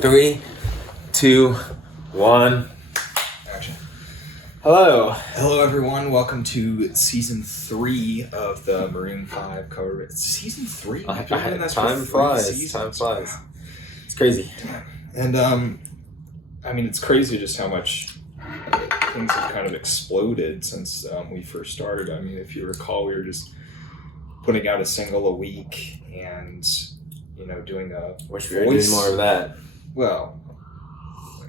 3, 2, 1. Action. Hello. Hello, everyone. Welcome to season 3 of the Maroon 5 cover. It's season 3. Time flies. Time flies. It's crazy. And I mean, it's crazy just how much things have kind of exploded since we first started. I mean, if you recall, we were just putting out a single a week and doing a Wish we were doing more of that. Well,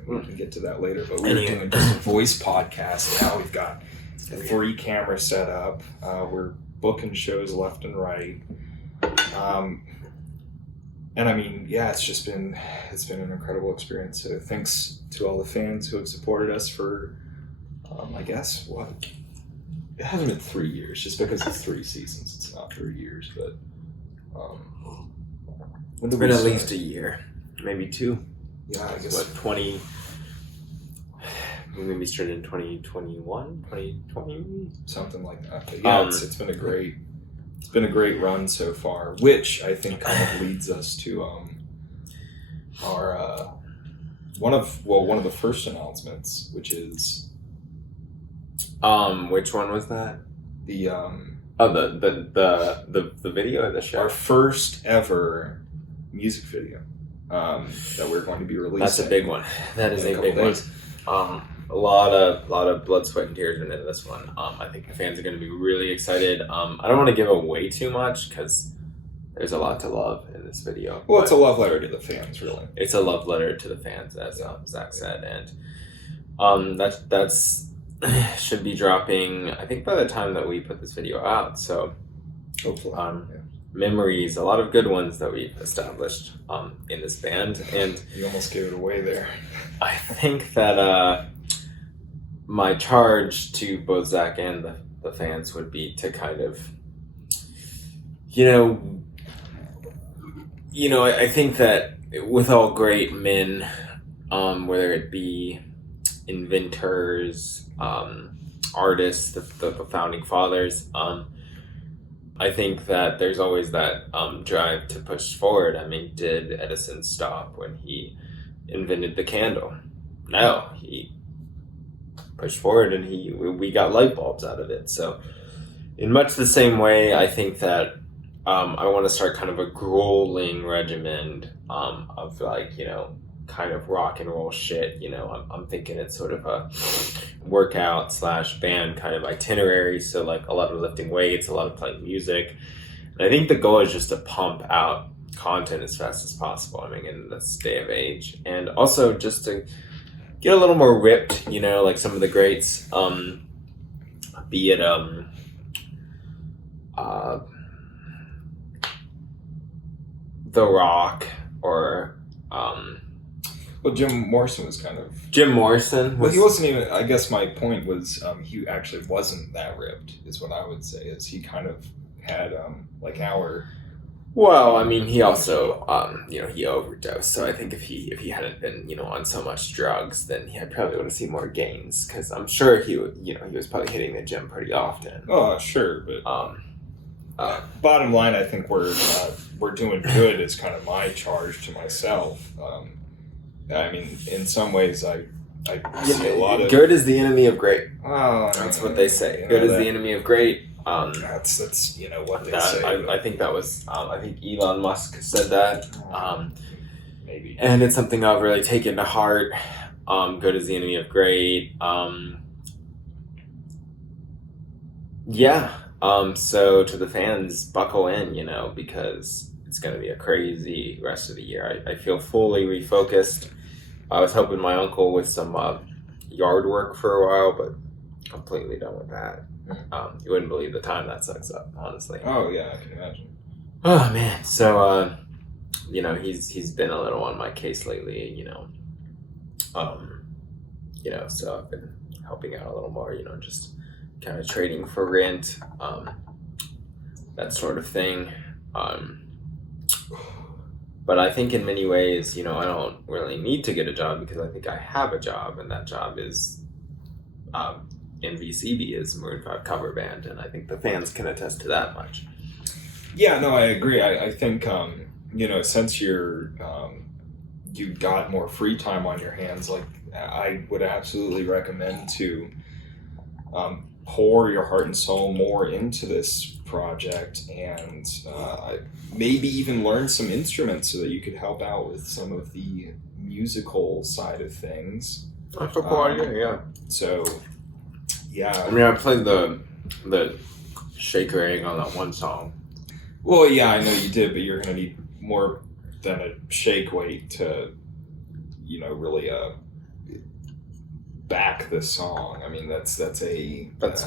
we can get to that later, but we were doing just a voice podcast. Now we've got 3 cameras set up. We're booking shows left and right. And I mean, yeah, it's been an incredible experience. So thanks to all the fans who have supported us for, I guess, it hasn't been 3 years, just because it's 3 seasons. It's not 3 years, but it's been at least a year, maybe 2. Yeah, I guess. 20? Maybe started in 2021, 2020, something like that. But yeah, it's been a great run so far, which I think kind of leads us to our one of the first announcements, which is which one was that? The the video of the show. Our first ever music video that we're going to be releasing. That's a big one. That is a big one. A lot of blood, sweat, and tears went into this one. I think the fans are going to be really excited. I don't want to give away too much because there's a lot to love in this video. Well, it's a love letter to the fans, really. It's a love letter to the fans, as Zach said, and that's should be dropping, I think, by the time that we put this video out. So hopefully, memories, a lot of good ones that we've established in this band, and you almost gave it away there. I think that my charge to both Zach and the fans would be to kind of, I think that with all great men, whether it be inventors, artists, the founding fathers, I think that there's always that drive to push forward. I mean, did Edison stop when he invented the candle? No, he pushed forward and we got light bulbs out of it. So in much the same way, I think that I want to start kind of a grueling regimen of kind of rock and roll shit. I'm thinking it's sort of a workout / band kind of itinerary. So like a lot of lifting weights, a lot of playing music. And I think the goal is just to pump out content as fast as possible. I mean, in this day of age, and also just to get a little more ripped, like some of the greats, be it The Rock or well, Jim Morrison was kind of... Jim Morrison? Well, he wasn't even... I guess my point was he actually wasn't that ripped, is what I would say, is he kind of had, our... Well, I mean, he also, he overdosed, so I think if he hadn't been, on so much drugs, then I probably would have seen more gains, because I'm sure he was probably hitting the gym pretty often. Oh, sure, but... bottom line, I think we're doing good is kind of my charge to myself. I mean, in some ways, I see a lot of... Good is the enemy of great. Oh, that's what they say. Good is the enemy of great. That's what they say. I think that was... I think Elon Musk said that. Maybe. And it's something I've really taken to heart. Good is the enemy of great. So to the fans, buckle in, because it's going to be a crazy rest of the year. I feel fully refocused. I was helping my uncle with some yard work for a while, but completely done with that. You wouldn't believe the time that sucks up, honestly. Oh, yeah, I can imagine. Oh, man. So, he's been a little on my case lately, so I've been helping out a little more, just kind of trading for rent, that sort of thing. But I think in many ways, I don't really need to get a job because I think I have a job, and that job is MVCB is Maroon 5 cover band, and I think the fans can attest to that much. Yeah, no, I agree. I think, since you're you got more free time on your hands, like I would absolutely recommend to pour your heart and soul more into this project, and maybe even learn some instruments so that you could help out with some of the musical side of things. That's a cool idea, yeah. So, yeah. I mean, I played the shaker egg on that one song. Well, yeah, I know you did, but you're going to need more than a shake weight to, really back the song. I mean, that's fair. That's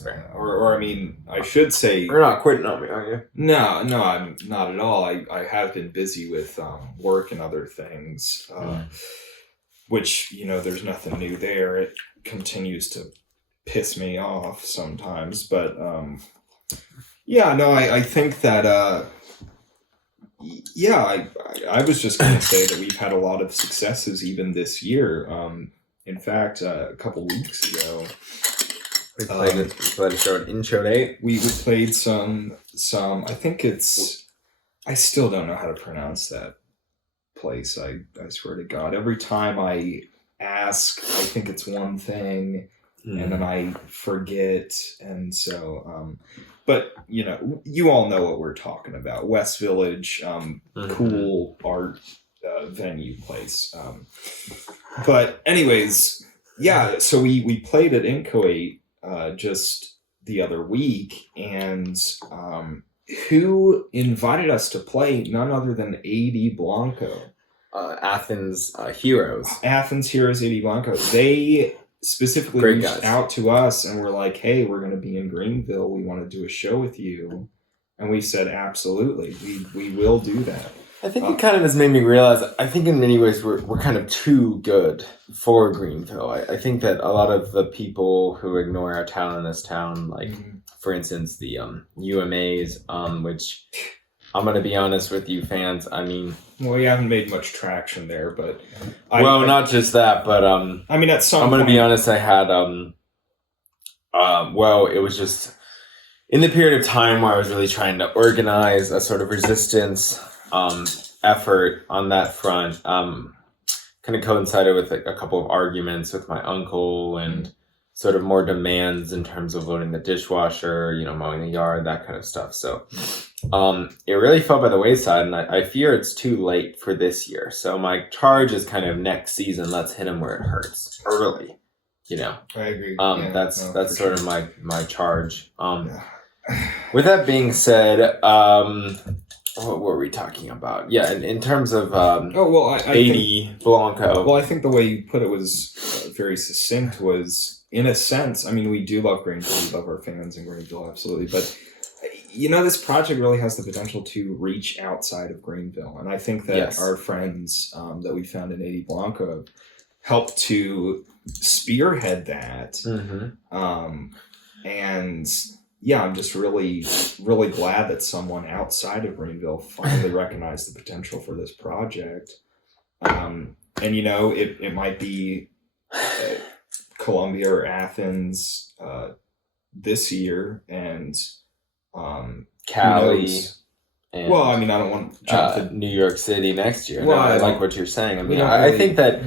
fair. Or I mean, I should say, you're not quitting on me, are you? No, I'm not at all. I have been busy with work and other things, which there's nothing new there. It continues to piss me off sometimes, but I think that I was just going to say that we've had a lot of successes even this year. In fact, a couple weeks ago, we played a show at Intro Date. We played some. I think it's. I still don't know how to pronounce that place. I swear to God, every time I ask, I think it's one thing, and then I forget, and so. But you all know what we're talking about. West Village, cool art venue place. But anyways, yeah. So we played at Inchoate just the other week, and who invited us to play? None other than A.D. Blanco, Athens Heroes. Athens Heroes, A.D. Blanco. They specifically reached out to us and were like, "Hey, we're going to be in Greenville. We want to do a show with you," and we said, "Absolutely, we will do that." I think it kind of has made me realize, I think in many ways we're kind of too good for Greenville. I think that a lot of the people who ignore our talent in this town, like, for instance, the UMAs, which I'm going to be honest with you fans, I mean... Well, we haven't made much traction there, but... not just that, but... I mean, at some I'm going to be honest, I had... it was just... In the period of time where I was really trying to organize a sort of resistance... effort on that front kind of coincided with a couple of arguments with my uncle and sort of more demands in terms of loading the dishwasher, mowing the yard, that kind of stuff. So it really fell by the wayside, and I fear it's too late for this year. So my charge is kind of next season, let's hit them where it hurts early, I agree. That's sort of my charge. With that being said, what were we talking about? Yeah, in terms of A.D. Blanco. Well, I think the way you put it was very succinct. Was, in a sense, I mean, we do love Greenville. We love our fans in Greenville, absolutely. But, this project really has the potential to reach outside of Greenville. And I think that our friends that we found in A.D. Blanco helped to spearhead that. And... yeah, I'm just really, really glad that someone outside of Greenville finally recognized the potential for this project. And, it might be Columbia or Athens this year, and Cali. And, well, I mean, I don't want to jump to New York City next year. Well, I like what you're saying. I mean, I think that...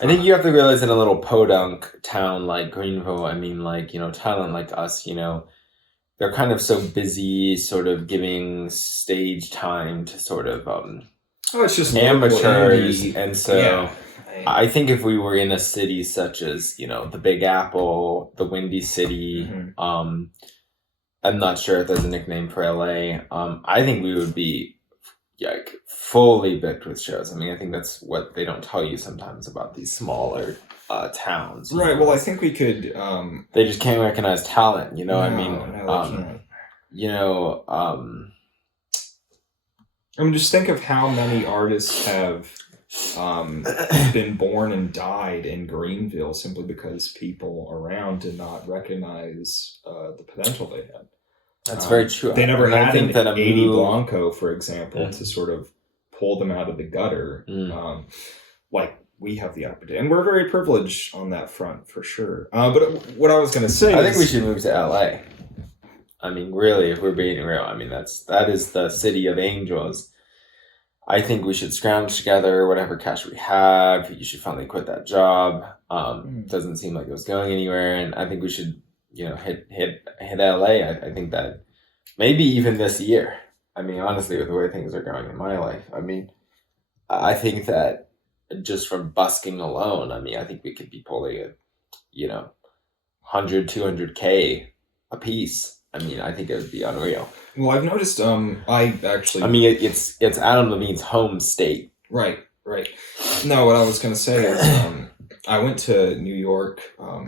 I think you have to realize in a little podunk town like Greenville, I mean, like, talent like us, they're kind of so busy sort of giving stage time to sort of it's just amateurs. And so I think if we were in a city such as, the Big Apple, the Windy City, I'm not sure if there's a nickname for LA. I think we would be fully booked with shows. I mean, I think that's what they don't tell you sometimes about these smaller towns. Right. Well, I think we could... they just can't recognize talent, I mean... I mean, just think of how many artists have been born and died in Greenville simply because people around did not recognize the potential they had. That's very true. They never had an A.D. Blanco, for example, to sort of pull them out of the gutter. Like we have the opportunity. And we're very privileged on that front, for sure. But what I was going to say I think we should move to LA. I mean, really, if we're being real, I mean, that is the city of angels. I think we should scrounge together whatever cash we have. You should finally quit that job. Doesn't seem like it was going anywhere, and I think we should, hit LA. I think that maybe even this year. I mean, honestly, with the way things are going in my life, I mean, I think that just from busking alone, I mean, I think we could be pulling a, 100, 200K a piece. I mean, I think it would be unreal. Well, I've noticed. I actually. I mean, it's Adam Levine's home state. Right. No, what I was going to say is, I went to New York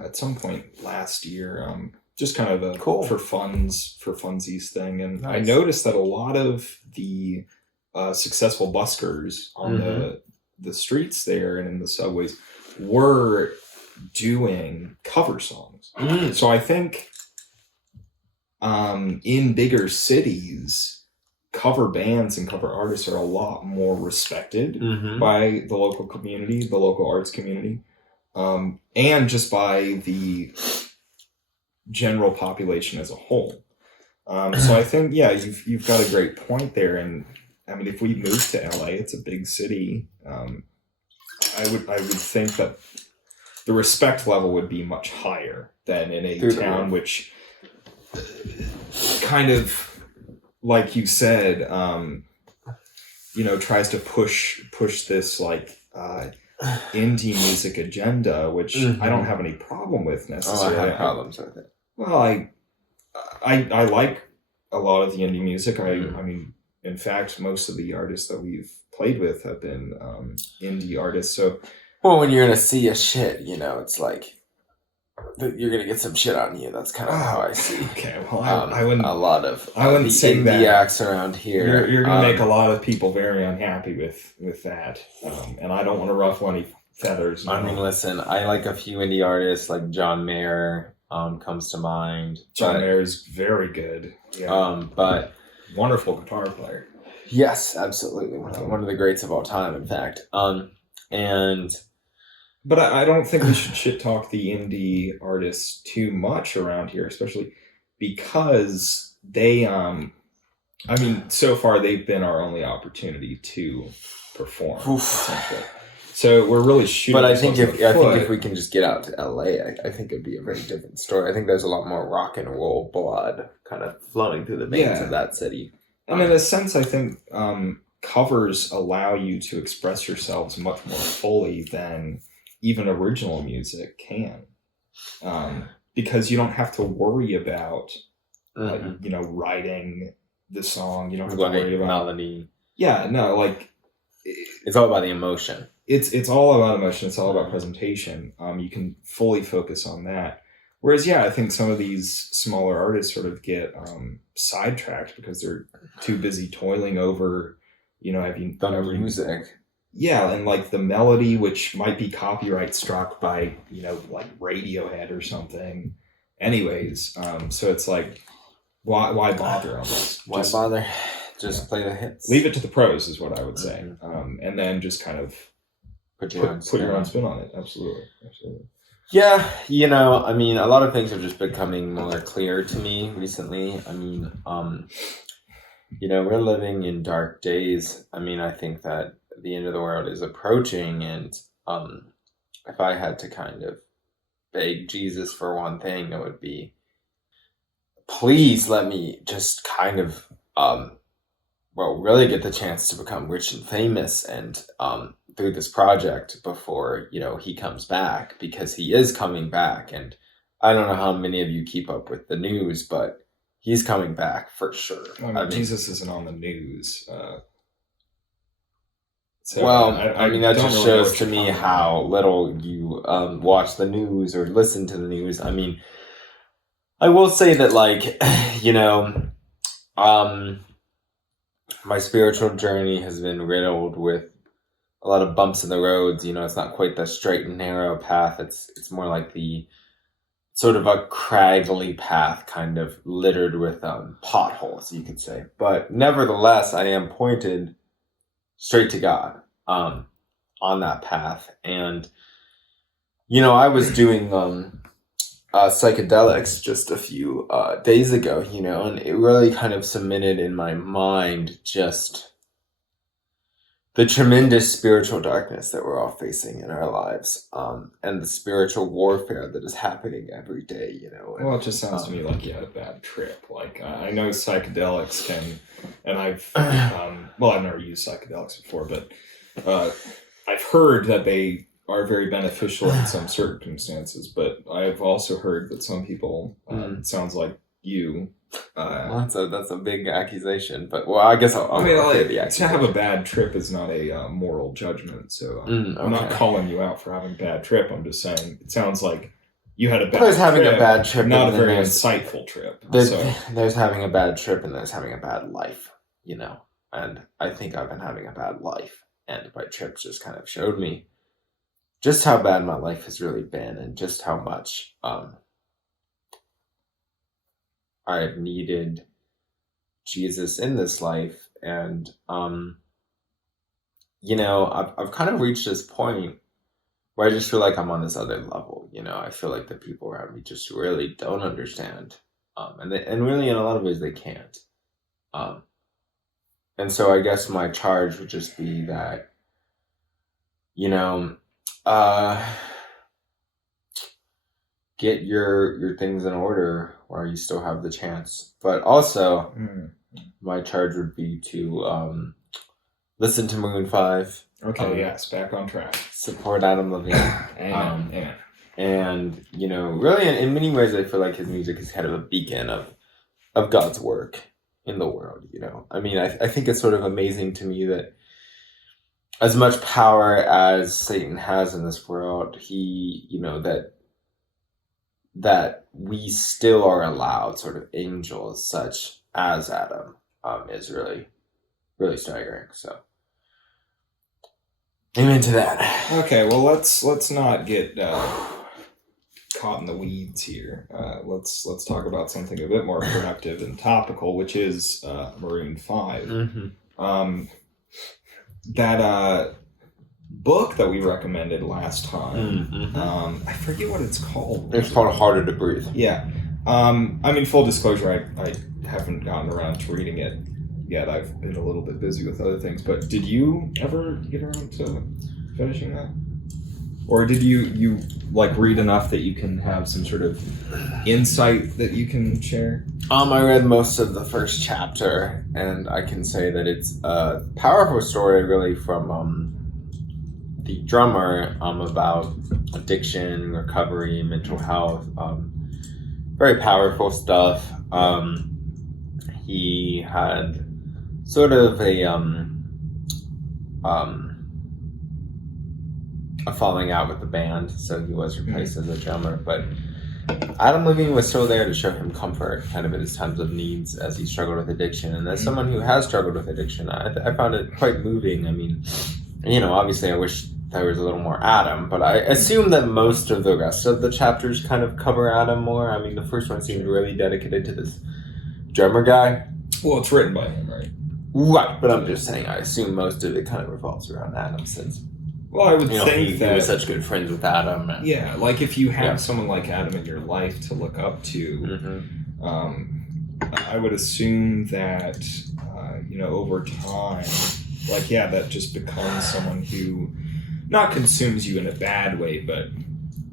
at some point last year, just kind of for funsies thing, and nice. I noticed that a lot of the successful buskers on the streets there and in the subways were doing cover songs. So I think in bigger cities, cover bands and cover artists are a lot more respected by the local community, the local arts community, and just by the general population as a whole. So I think, you've got a great point there. And I mean, if we move to LA, it's a big city. I would think that the respect level would be much higher than in a town which kind of, like you said, tries to push this like indie music agenda, which I don't have any problem with necessarily. I have problems with it. Well, I like a lot of the indie music. I mean, in fact, most of the artists that we've played with have been indie artists. So, well, when you're in a sea of shit, it's like you're gonna get some shit on you. That's kind of how I see. Okay, well, I wouldn't. A lot of I wouldn't the say indie that. acts around here. You're gonna make a lot of people very unhappy with that, and I don't want to ruffle any feathers. No. I mean, listen, I like a few indie artists, like John Mayer comes to mind. John Mayer is very good. Yeah. But wonderful guitar player. Yes, absolutely. One of the greats of all time, in fact. But I don't think we should shit talk the indie artists too much around here, especially because they, so far they've been our only opportunity to perform, essentially. So we're really shooting. But I think if we can just get out to LA, I think it'd be a very different story. I think there's a lot more rock and roll blood kind of flowing through the veins of that city. And in a sense, I think covers allow you to express yourselves much more fully than even original music can, because you don't have to worry about, writing the song. You don't have to worry about melody. Yeah, no, like it's all about the emotion. It's all about emotion. It's all about presentation. You can fully focus on that. Whereas, I think some of these smaller artists sort of get sidetracked because they're too busy toiling over, having the music. Yeah, and like the melody, which might be copyright struck by, like Radiohead or something. Anyways, so it's like, why bother on this? Why bother? Just play the hits. Leave it to the pros is what I would say. And then just kind of put your own spin on it. Absolutely. Yeah, I mean, a lot of things are just becoming more clear to me recently. I mean, we're living in dark days. I mean, I think that the end of the world is approaching, and if I had to kind of beg Jesus for one thing, it would be, please let me just kind of really get the chance to become rich and famous and through this project before he comes back, because he is coming back. And I don't know how many of you keep up with the news, but he's coming back for sure. I mean, Jesus isn't on the news. So that just shows to me how little you watch the news or listen to the news. I mean, I will say that, like, my spiritual journey has been riddled with a lot of bumps in the roads. It's not quite the straight and narrow path. It's more like the sort of a craggly path, kind of littered with potholes, you could say. But nevertheless, I am pointed straight to God on that path. And, I was doing psychedelics just a few days ago, and it really kind of cemented in my mind just the tremendous spiritual darkness that we're all facing in our lives, and the spiritual warfare that is happening every day, you know. And, Well, it just sounds to me like you had a bad trip. Like, I know psychedelics can, and I've never used psychedelics before, but I've heard that they are very beneficial in some circumstances, but I've also heard that some people, it sounds like you. Well, that's a big accusation, but I guess I'll I mean, okay, like, to have a bad trip is not a moral judgment, so I'm not calling you out for having a bad trip. I'm just saying it sounds like you had a bad There's trip, having a bad trip, not a and then very there's- insightful trip. There's having a bad trip and there's having a bad life, you know. And I think I've been having a bad life, and my trips just kind of showed me just how bad my life has really been, and just how much I've needed Jesus in this life. And you know, I've kind of reached this point where I just feel like I'm on this other level. You know, I feel like the people around me just really don't understand, and really in a lot of ways they can't. And so I guess my charge would just be that, you know, get your things in order while you still have the chance. But also, my charge would be to listen to Maroon 5. Okay, yes, back on track. Support Adam Levine. Amen. And, you know, really in many ways I feel like his music is kind of a beacon of God's work in the world, you know. I mean, I think it's sort of amazing to me that as much power as Satan has in this world, he, you know, that we still are allowed sort of angels such as Adam, is really, really staggering. So amen to that. Okay, well let's not get caught in the weeds here. Let's talk about something a bit more productive and topical, which is Maroon 5. Mm-hmm. That book that we recommended last time. Mm-hmm. I forget what it's called. It's called Harder to Breathe. Yeah. I mean, full disclosure, I haven't gotten around to reading it yet. I've been a little bit busy with other things. But did you ever get around to finishing that? Or did you like read enough that you can have some sort of insight that you can share? I read most of the first chapter, and I can say that it's a powerful story, really, from the drummer, about addiction, recovery, mental health. Very powerful stuff. He had sort of a falling out with the band, so he was replaced as a drummer. But Adam Levine was still there to show him comfort, kind of in his times of needs as he struggled with addiction. And as someone who has struggled with addiction, I found it quite moving. I mean, you know, obviously I wish there was a little more Adam, but I assume that most of the rest of the chapters kind of cover Adam more. I mean, the first one seemed really dedicated to this drummer guy. Well, it's written by him, right? Right, but I'm just saying, I assume most of it kind of revolves around Adam, since, well, I would you know, think he was such good friends with Adam. And, yeah, like if you have someone like Adam in your life to look up to, I would assume that, you know, over time, like, yeah, that just becomes someone who not consumes you in a bad way, but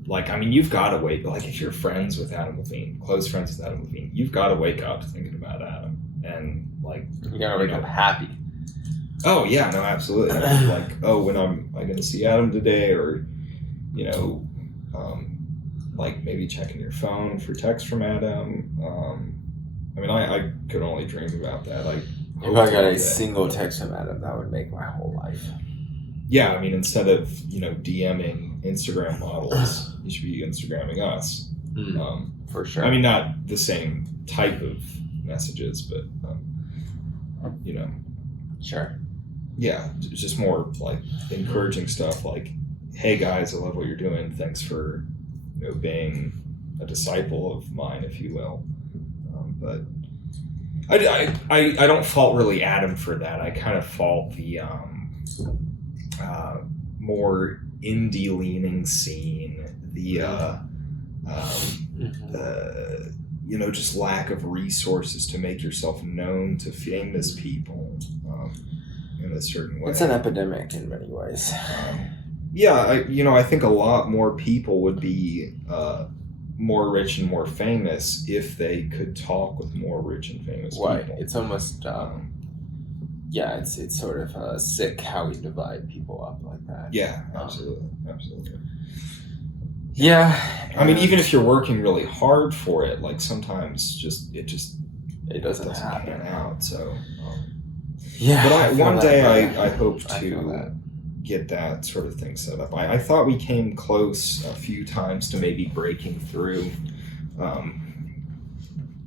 like, I mean, you've got to wait. Like, if you're friends with Adam Levine, close friends with Adam Levine, you've got to wake up thinking about Adam, and like, you gotta wake up happy. Oh yeah, no, absolutely. I mean, like, oh, when am I going to see Adam today, or you know, like maybe checking your phone for text from Adam. I mean, I could only dream about that. If I got a single text from Adam, that would make my whole life. Yeah, I mean, instead of, you know, DMing Instagram models, you should be Instagramming us. For sure. I mean, not the same type of messages, but, you know. Sure. Yeah, it's just more like encouraging stuff like, hey guys, I love what you're doing. Thanks for, you know, being a disciple of mine, if you will. But I don't fault really Adam for that. I kind of fault the more indie leaning scene, the you know, just lack of resources to make yourself known to famous people in a certain way. It's an epidemic in many ways. I think a lot more people would be more rich and more famous if they could talk with more rich and famous people. Right. It's almost, it's sort of sick how we divide people up like that. Yeah, absolutely. Yeah. I mean, even if you're working really hard for it, like sometimes it doesn't happen pan out. So, yeah. But one day I hope to get that sort of thing set up. I thought we came close a few times to maybe breaking through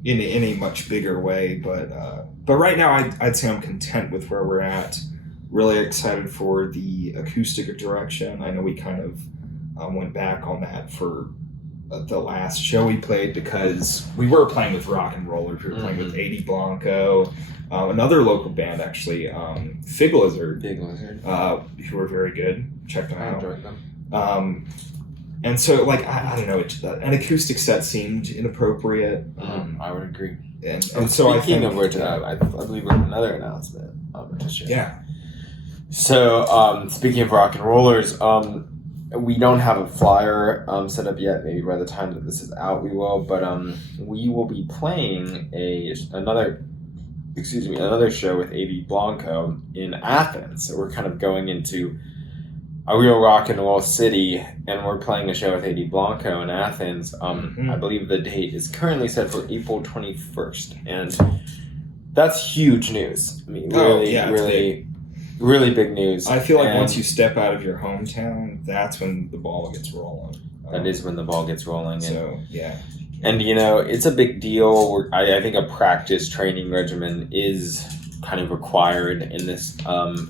in a much bigger way, but right now I'd say I'm content with where we're at. Really excited for the acoustic direction. I know we kind of went back on that for the last show we played because we were playing with rock and rollers. We were playing with 80 Blanco, another local band actually, Fig Lizard, who were very good. Check them out. I enjoyed them. And so, like, I don't know, an acoustic set seemed inappropriate. I would agree. And so speaking of which, I believe we have another announcement to share. Yeah. So, speaking of rock and rollers, we don't have a flyer set up yet. Maybe by the time that this is out, we will. But we will be playing another show with A.B. Blanco in Athens. So we're kind of going into a real rock and roll city, and we're playing a show with A.B. Blanco in Athens. I believe the date is currently set for April 21st, and that's huge news. I mean, really big news. I feel like once you step out of your hometown, that's when the ball gets rolling. That is when the ball gets rolling. So, yeah. And, it's a big deal. I think a practice training regimen is kind of required in this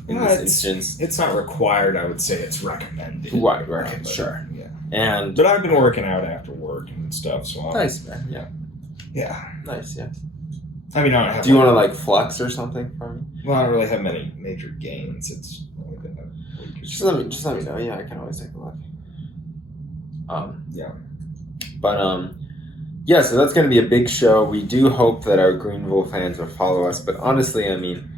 instance. It's not required, I would say it's recommended. Right, sure. Yeah. But I've been working out after work and stuff, so nice, man, yeah. Yeah. Nice, yeah. I mean, I don't have... Do you want to, flex or something for me? Well, I don't really have many major gains. It's only been a week or so. Just let me know. Yeah, I can always take a look. Yeah. But, so that's going to be a big show. We do hope that our Greenville fans will follow us. But honestly, I mean,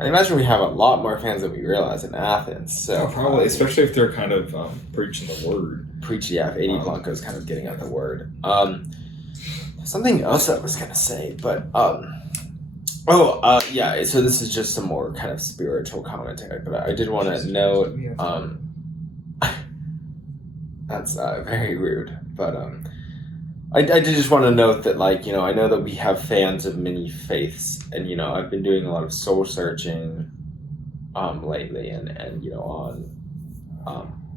I imagine we have a lot more fans than we realize in Athens. So probably, especially if they're kind of preaching the word. If 80 Blanco's kind of getting out the word. Something else I was going to say, but... so this is just some more kind of spiritual commentary, but I did want to note... that's very rude, but... I did just want to note that, I know that we have fans of many faiths, and, I've been doing a lot of soul searching lately, and on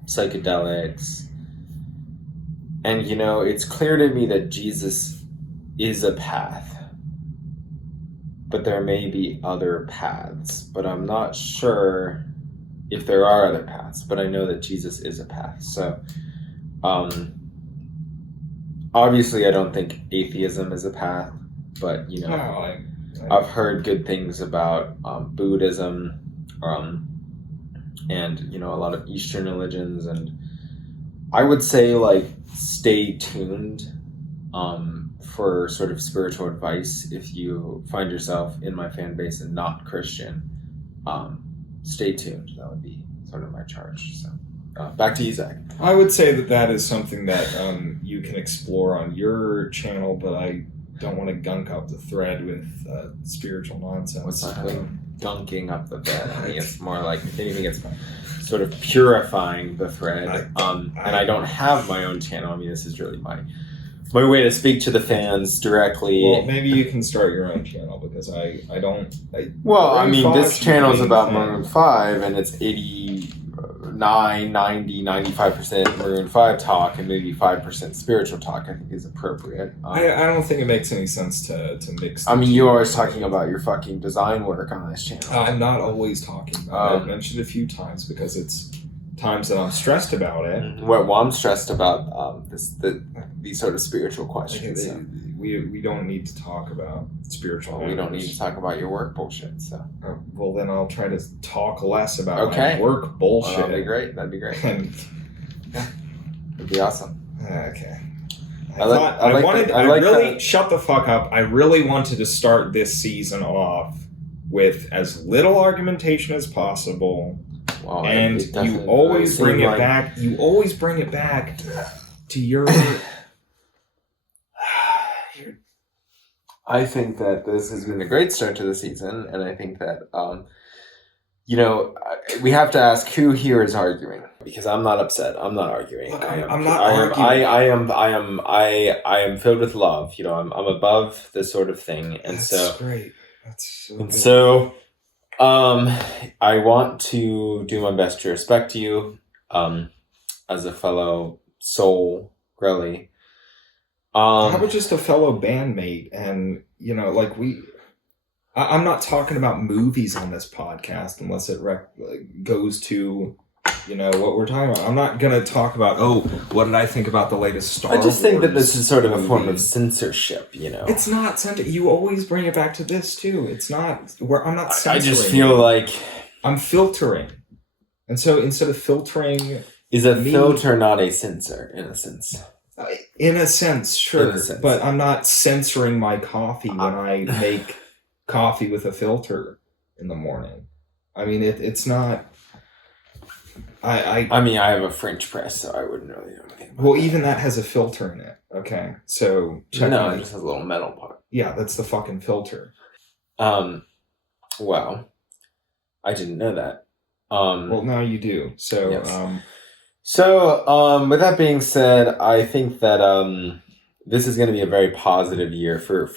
psychedelics, and, it's clear to me that Jesus is a path, but there may be other paths, but I'm not sure if there are other paths, but I know that Jesus is a path, so, obviously, I don't think atheism is a path, but, I've heard good things about Buddhism and, a lot of Eastern religions, and I would say, stay tuned for sort of spiritual advice if you find yourself in my fan base and not Christian. Stay tuned. That would be sort of my charge, so... back to you, Zach. I would say that is something that you can explore on your channel, but I don't want to gunk up the thread with spiritual nonsense. What's not gunking up the thread? I think it's more like, if anything, it's sort of purifying the thread. And I don't have my own channel. I mean, this is really my way to speak to the fans directly. Well, maybe you can start your own channel, because I don't... this channel is about Maroon 5, and it's 89, 90, 95% Maroon 5 talk, and maybe 5% spiritual talk, I think is appropriate. I don't think it makes any sense to mix. You're always talking about your fucking design work on this channel. I'm not always talking about it. I've mentioned it a few times because it's times that I'm stressed about it. Well, I'm stressed about these sort of spiritual questions. We don't need to talk about spiritual matters. We don't need to talk about your work bullshit. So. Well, then I'll try to talk less about my work bullshit. That'd be great. That'd be awesome. Okay. Shut the fuck up. I really wanted to start this season off with as little argumentation as possible. Well, And you always bring it back. You always bring it back to your. I think that this has been a great start to the season, and I think that we have to ask who here is arguing, because I'm not upset. I'm not arguing. Look, I'm not arguing. I am filled with love. I'm above this sort of thing, and That's great. That's so. And so, I want to do my best to respect you, as a fellow soul, really. How about just a fellow bandmate? And I'm not talking about movies on this podcast unless it goes to, what we're talking about. I'm not gonna talk about what did I think about the latest Star Wars. I just think that this is sort of a form of censorship. It's not censorship. You always bring it back to this too. It's not where I'm not censoring. I just feel like I'm filtering, and so instead of filtering, is a filter not a censor in a sense? In a sense, sure, but I'm not censoring my coffee when I make coffee with a filter in the morning. I mean, it's not. I have a French press, so I wouldn't really know anything about that. Even that has a filter in it. Okay, so check no, it just has a little metal part. Yeah, that's the fucking filter. Well, I didn't know that. Well, now you do. So, yes. With that being said, I think that this is going to be a very positive year for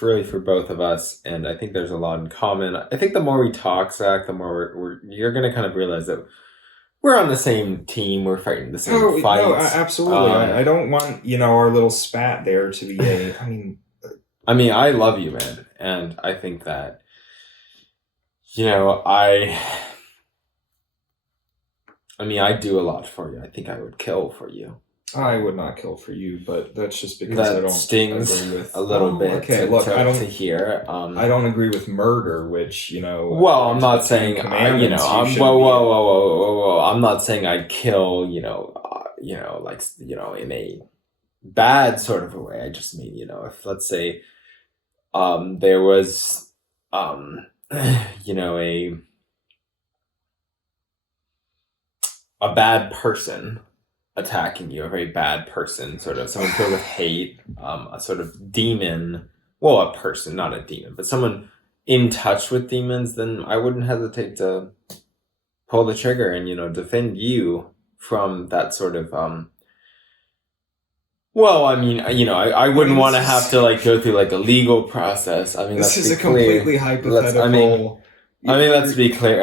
both of us, and I think there's a lot in common. I think the more we talk, Zach, the more you're going to kind of realize that we're on the same team. We're fighting the same fights. No, absolutely. I don't want our little spat there to be a. I mean, I love you, man, and I think that I do a lot for you. I think I would kill for you. I would not kill for you, but that's just because I don't stings agree with a little bit. Okay, look, I don't to hear. I don't agree with murder, which Well, I'm not saying whoa. I'm not saying I'd kill. In a bad sort of a way. I just mean if let's say, there was a bad person attacking you, a very bad person, sort of someone filled with hate, a sort of demon, well, a person, not a demon, but someone in touch with demons, then I wouldn't hesitate to pull the trigger and, defend you from that sort of, I wouldn't want to have to go through a legal process. I mean, this is a completely hypothetical. Let's be clear.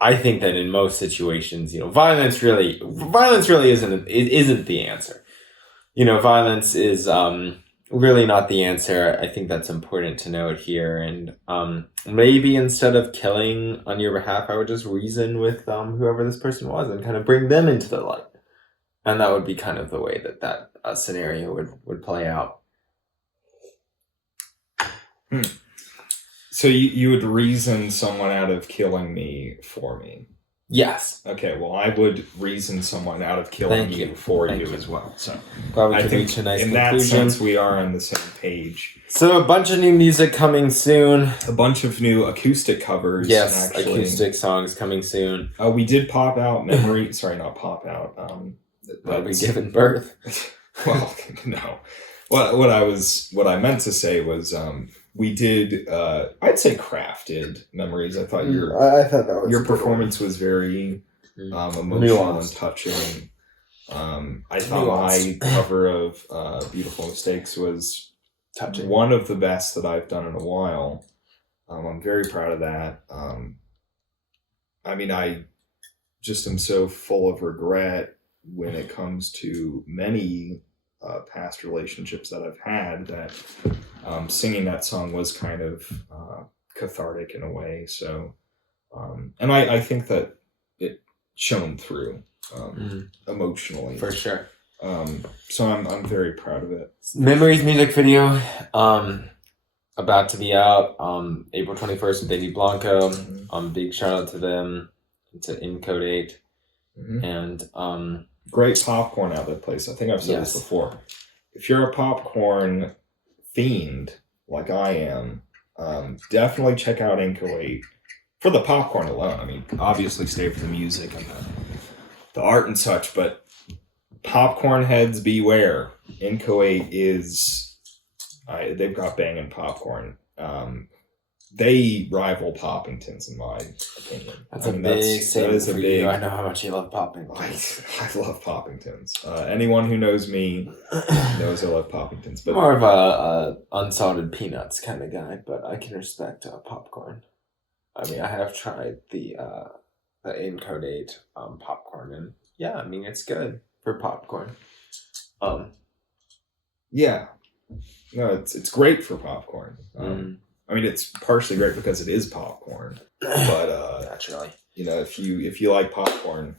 I think that in most situations, violence really isn't the answer. Violence is really not the answer. I think that's important to note here. And maybe instead of killing on your behalf, I would just reason with whoever this person was and kind of bring them into the light. And that would be kind of the way that scenario would play out. So you would reason someone out of killing me for me? Yes. Okay, well, I would reason someone out of killing you for you as well. So glad we could reach a nice conclusion. In that sense, we are on the same page. So a bunch of new music coming soon. A bunch of new acoustic covers. Yes, actually. Acoustic songs coming soon. We did pop out Memory. Sorry, not pop out. Are we giving birth? Well, no. What I meant to say was we did I'd say crafted Memories. I thought your performance was very emotional and touching. I thought my cover of Beautiful Mistakes was touching. One of the best that I've done in a while. I'm very proud of that. I just am so full of regret when it comes to many past relationships that I've had, that singing that song was kind of cathartic in a way. So, and I think that it shone through emotionally for sure. So I'm very proud of it. Memories music video, about to be out, April 21st with Baby Blanco. Big shout out to them, to Encode 8, and great popcorn outlet place. I think I've said this before. If you're a popcorn fiend like I am, Definitely check out Inchoate for the popcorn alone. I mean, obviously stay for the music and the art and such, but popcorn heads beware. Inchoate is they've got banging popcorn. They rival Poppingtons in my opinion. That's a big statement for you. I know how much you love Poppingtons. I love Poppingtons. Anyone who knows me knows I love Poppingtons. But more of a unsalted peanuts kind of guy, but I can respect popcorn. I mean, I have tried the Inchoate popcorn, and yeah, I mean it's good for popcorn. Yeah, no, it's great for popcorn. I mean, it's partially great because it is popcorn, but naturally, if you like popcorn,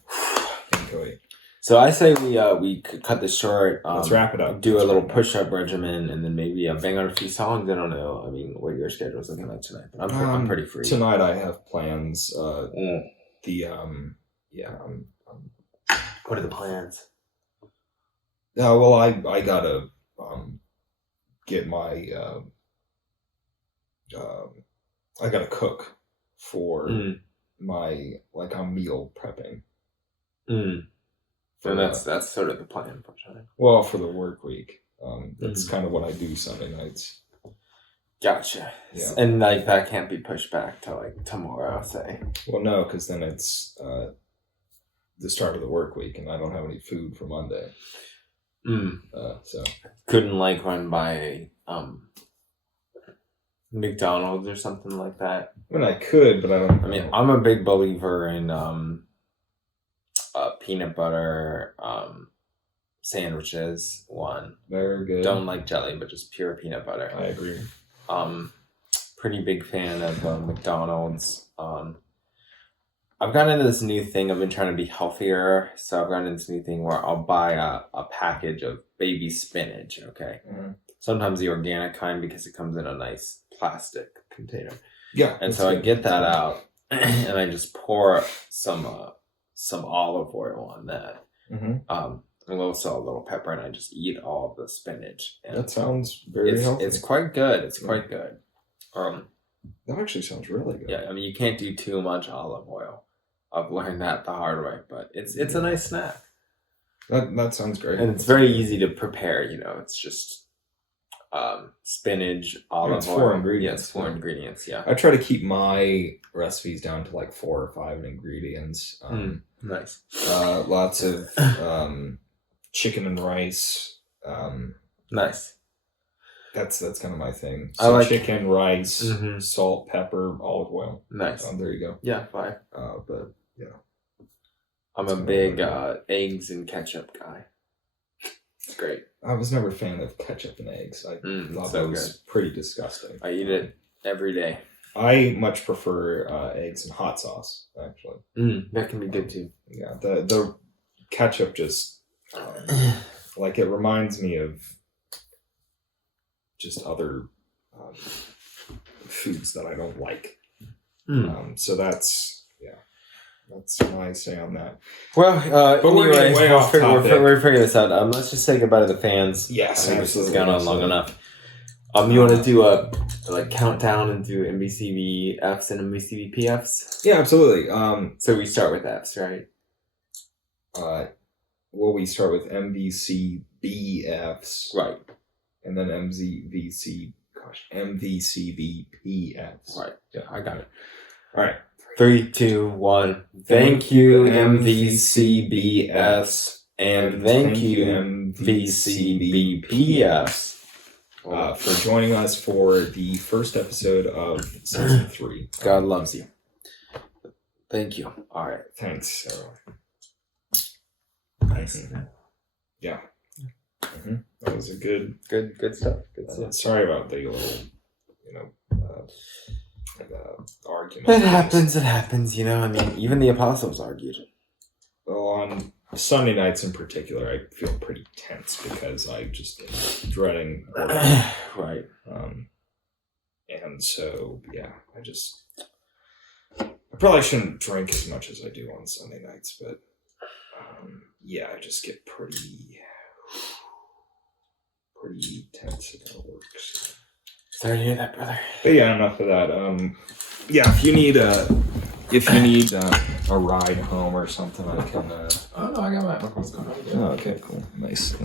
Inchoate. So I say we could cut this short. Let's wrap it up. Do a little push-up regimen, and then maybe bang out a few songs. I don't know. I mean, what your schedule is looking like tonight? But I'm pretty free tonight. I have plans. What are the plans? Well, I gotta get my I gotta cook for my I'm meal prepping. And that's sort of the plan for tonight. Well, for the work week, that's kind of what I do Sunday nights. Gotcha. Yeah. And that can't be pushed back to tomorrow, say. Well, no, because then it's the start of the work week, and I don't have any food for Monday. So couldn't run by McDonald's or something like that. I mean, I could, but I don't. I mean, I'm a big believer in peanut butter sandwiches. One, very good. Don't like jelly, but just pure peanut butter. I agree. Pretty big fan of McDonald's. I've gotten into this new thing. I've been trying to be healthier, so I've gotten into this new thing where I'll buy a package of baby spinach. Okay, sometimes the organic kind because it comes in a nice plastic container. Yeah, and so I get that out, and I just pour some olive oil on that. A little salt, a little pepper, and I just eat all of the spinach. And that sounds very healthy. It's quite good. It's quite good. That actually sounds really good. Yeah, I mean, you can't do too much olive oil. I've learned that the hard way, but it's a nice snack. That sounds great. And it's very easy to prepare. It's just spinach, olive oil. 4 ingredients. Yes, 4 ingredients. Yeah. I try to keep my recipes down to 4 or 5 ingredients. Nice. Lots of chicken and rice. Nice. That's kind of my thing. So I like chicken, rice, salt, pepper, olive oil. Nice. There you go. Yeah, 5. But yeah, I'm a big eggs and ketchup guy. It's great. I was never a fan of ketchup and eggs. I thought that was pretty disgusting. I eat it every day. I much prefer eggs and hot sauce, actually. That can be good too. Yeah, the ketchup just it reminds me of just other foods that I don't like. So that's my say on that. Well, but anyway, we're figuring this out. Let's just say goodbye to the fans. Yes, I think this has gone on long enough. You want to do a countdown and do MVCBFs and MVCBPFs? Yeah, absolutely. So we start with Fs, right? We start with MVCBFs, right, and then MVCBPFs. Right. Yeah, I got it. All right. 3, 2, 1. Thank you, MVCBFs, and thank you, MVCBPFs. For joining us for the first episode of season 3. God loves you. Thank you. All right. Thanks. Nice. Yeah. That was a good stuff. Good stuff. Sorry about the little, argument. It happens. I mean, even the apostles argued. Well, on Sunday nights in particular, I feel pretty tense because I just am dreading right. And so, yeah, I probably shouldn't drink as much as I do on Sunday nights, but I just get pretty tense about work. Sorry to hear that, brother. But yeah, enough of that. Yeah, if you need a ride home or something, I can. Oh no, I got my uncle's car. Oh, okay, cool, nice.